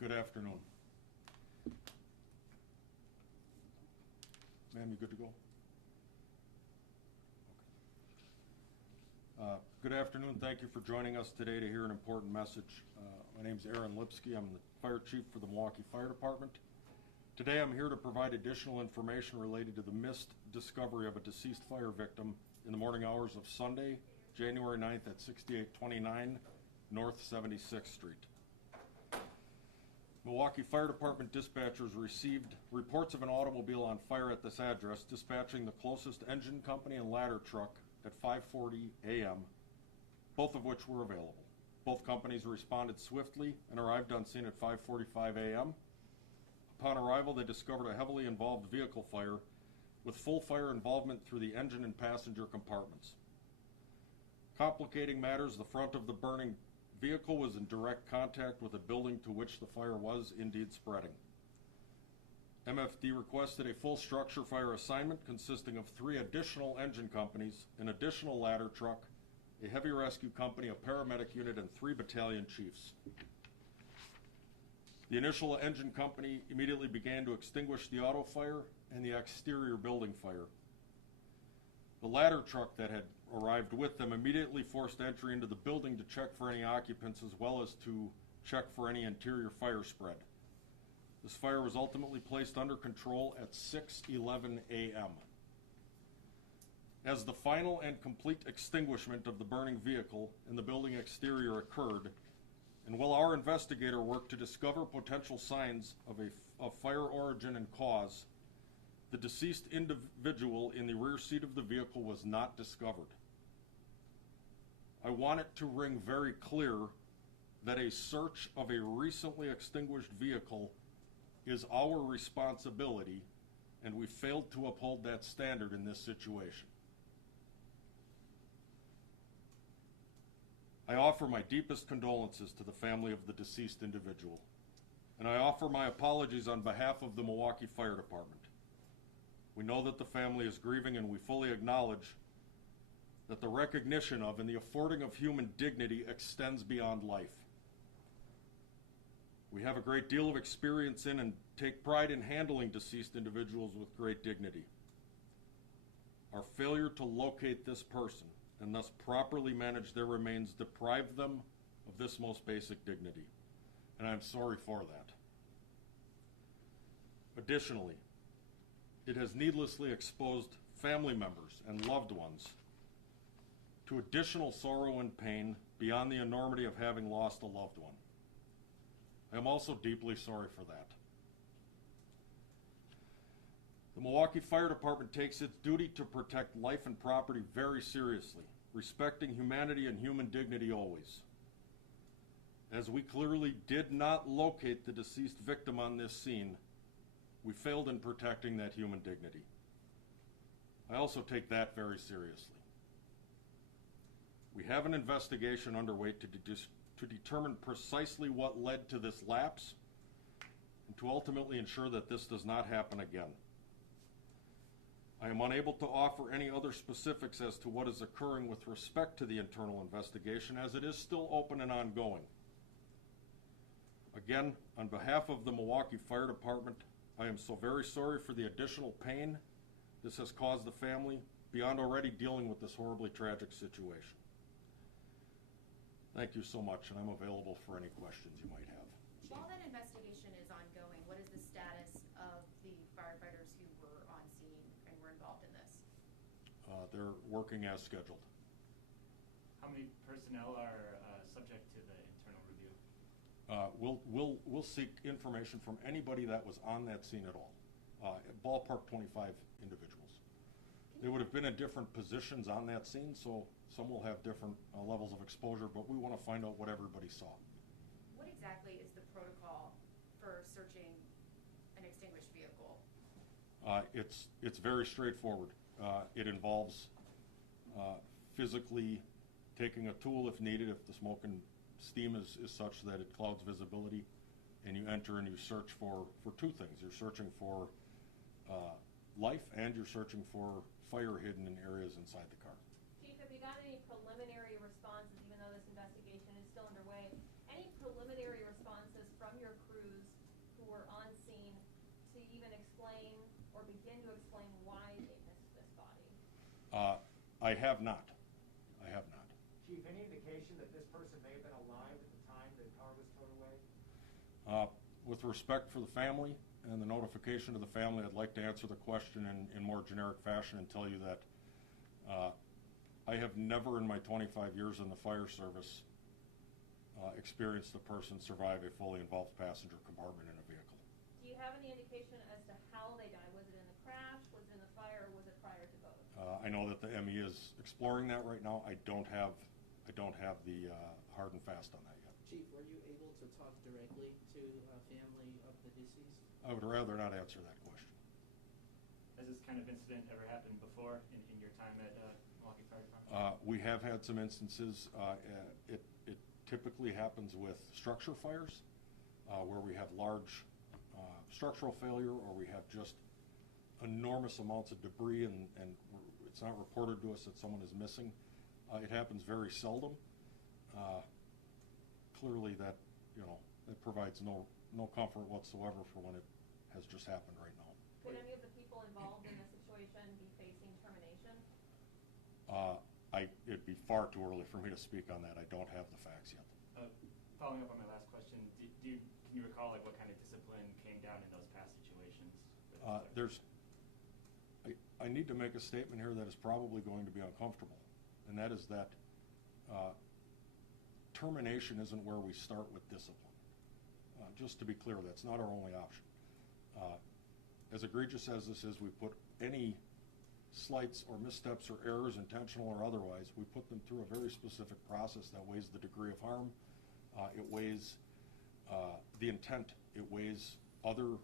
Good afternoon. Ma'am, you good to go? Okay. Good afternoon. Thank you for joining us today to hear an important message. My name's Aaron Lipsky. I'm the Fire Chief for the Milwaukee Fire Department. Today I'm here to provide additional information related to the missed discovery of a deceased fire victim in the morning hours of Sunday, January 9th at 6829 North 76th Street. Milwaukee Fire Department dispatchers received reports of an automobile on fire at this address, dispatching the closest engine company and ladder truck at 5:40 a.m., both of which were available. Both companies responded swiftly and arrived on scene at 5:45 a.m. Upon arrival, they discovered a heavily involved vehicle fire with full fire involvement through the engine and passenger compartments. Complicating matters, the front of the burning vehicle was in direct contact with a building to which the fire was indeed spreading. MFD requested a full structure fire assignment consisting of 3 additional engine companies, an additional ladder truck, a heavy rescue company, a paramedic unit, and 3 battalion chiefs. The initial engine company immediately began to extinguish the auto fire and the exterior building fire. The ladder truck that had arrived with them immediately forced entry into the building to check for any occupants as well as to check for any interior fire spread. This fire was ultimately placed under control at 6:11 a.m. As the final and complete extinguishment of the burning vehicle and the building exterior occurred, and while our investigator worked to discover potential signs of fire origin and cause, the deceased individual in the rear seat of the vehicle was not discovered. I want it to ring very clear that a search of a recently extinguished vehicle is our responsibility, and we failed to uphold that standard in this situation. I offer my deepest condolences to the family of the deceased individual, and I offer my apologies on behalf of the Milwaukee Fire Department. We know that the family is grieving, and we fully acknowledge that the recognition of and the affording of human dignity extends beyond life. We have a great deal of experience in and take pride in handling deceased individuals with great dignity. Our failure to locate this person and thus properly manage their remains deprived them of this most basic dignity, and I'm sorry for that. Additionally, it has needlessly exposed family members and loved ones to additional sorrow and pain beyond the enormity of having lost a loved one. I am also deeply sorry for that. The Milwaukee Fire Department takes its duty to protect life and property very seriously, respecting humanity and human dignity always. As we clearly did not locate the deceased victim on this scene, we failed in protecting that human dignity. I also take that very seriously. We have an investigation underway to determine precisely what led to this lapse and to ultimately ensure that this does not happen again. I am unable to offer any other specifics as to what is occurring with respect to the internal investigation, as it is still open and ongoing. Again, on behalf of the Milwaukee Fire Department, I am so very sorry for the additional pain this has caused the family beyond already dealing with this horribly tragic situation. Thank you so much, and I'm available for any questions you might have. While that investigation is ongoing, what is the status of the firefighters who were on scene and were involved in this? They're working as scheduled. How many personnel are subject to the internal review? We'll seek information from anybody that was on that scene at all. Ballpark 25 individuals. They would have been in different positions on that scene, so some will have different levels of exposure, but we want to find out what everybody saw. What exactly is the protocol for searching an extinguished vehicle? It's very straightforward. It involves physically taking a tool if needed, if the smoke and steam is such that it clouds visibility, and you enter and you search for 2 things. You're searching for life, and you're searching for fire hidden in areas inside the car. Chief, have you got any preliminary responses, even though this investigation is still underway, any preliminary responses from your crews I have not. I have not. Chief, any indication that this person may have been alive at the time the car was towed away? With respect for the family and the notification to the family, I'd like to answer the question in more generic fashion and tell you that I have never in my 25 years in the fire service experienced a person survive a fully involved passenger compartment in a vehicle. Do you have any indication as to how they died? Was it in the crash, was it in the fire, or was it prior to both? I know that the ME is exploring that right now. I don't have the hard and fast on that yet. Chief, were you able to talk directly to family of the deceased? I would rather not answer that question. Has this kind of incident ever happened before in your time at Milwaukee Fire Department? We have had some instances. It typically happens with structure fires, where we have large structural failure, or we have just enormous amounts of debris, and it's not reported to us that someone is missing. It happens very seldom. Clearly, that provides no comfort whatsoever for when it has just happened right now. Could any of the people involved in this situation be facing termination? It'd be far too early for me to speak on that. I don't have the facts yet. Following up on my last question, can you recall what kind of discipline came down in those past situations? I need to make a statement here that is probably going to be uncomfortable, and that is that termination isn't where we start with discipline. Just to be clear, that's not our only option. As egregious as this is, we put any slights or missteps or errors, intentional or otherwise, we put them through a very specific process that weighs the degree of harm, it weighs the intent, it weighs other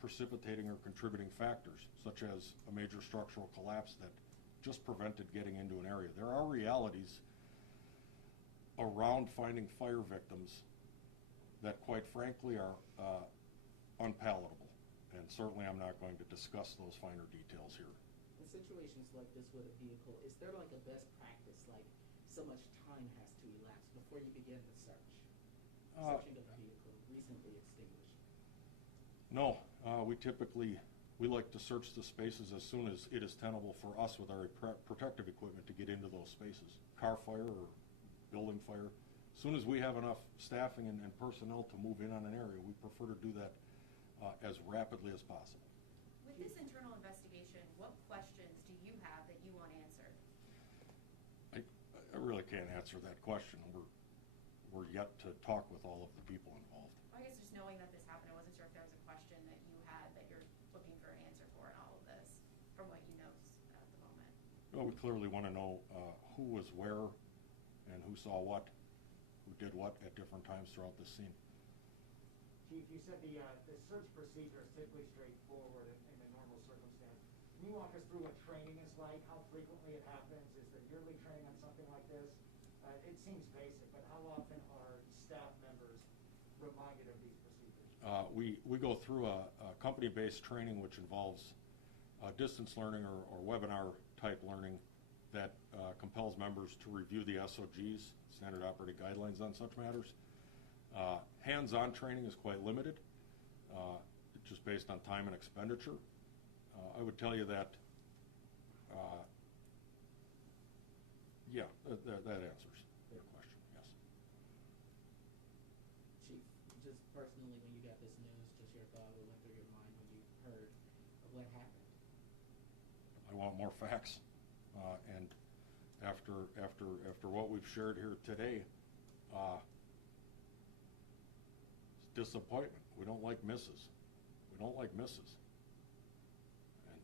precipitating or contributing factors, such as a major structural collapse that just prevented getting into an area. There are realities around finding fire victims that, quite frankly, are unpalatable, and certainly I'm not going to discuss those finer details here. In situations like this with a vehicle, is there like a best practice, like so much time has to elapse before you begin the search? Searching of a vehicle recently extinguished. No, we like to search the spaces as soon as it is tenable for us with our protective equipment to get into those spaces. Car fire or building fire. As soon as we have enough staffing and personnel to move in on an area, we prefer to do that as rapidly as possible. With this internal investigation, what questions do you have that you want answered? I really can't answer that question. We're yet to talk with all of the people involved. I guess just knowing that this happened, I wasn't sure if there was a question that you had that you're looking for an answer for in all of this, from what you know at the moment. Well, we clearly want to know who was where and who saw what, who did what at different times throughout the scene. Chief, you said the search procedure is typically straightforward in the normal circumstance. Can you walk us through what training is like, how frequently it happens? Is there yearly training on something like this? It seems basic, but how often are staff members reminded of these procedures? We go through a company-based training which involves distance learning or webinar-type learning that compels members to review the SOGs, Standard Operating Guidelines, on such matters. Hands-on training is quite limited, just based on time and expenditure. I would tell you that, that answers your question, yes. Chief, just personally, when you got this news, just your thought, what went through your mind when you heard of what happened? I want more facts, and after what we've shared here today, it's disappointment. We don't like misses. We don't like misses, and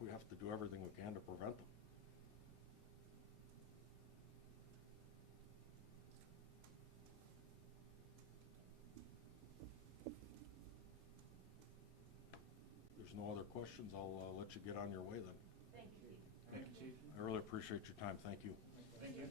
we have to do everything we can to prevent them. There's no other questions. I'll let you get on your way then. Thank you, Chief. Thank you, Chief. I really appreciate your time. Thank you. Thank you.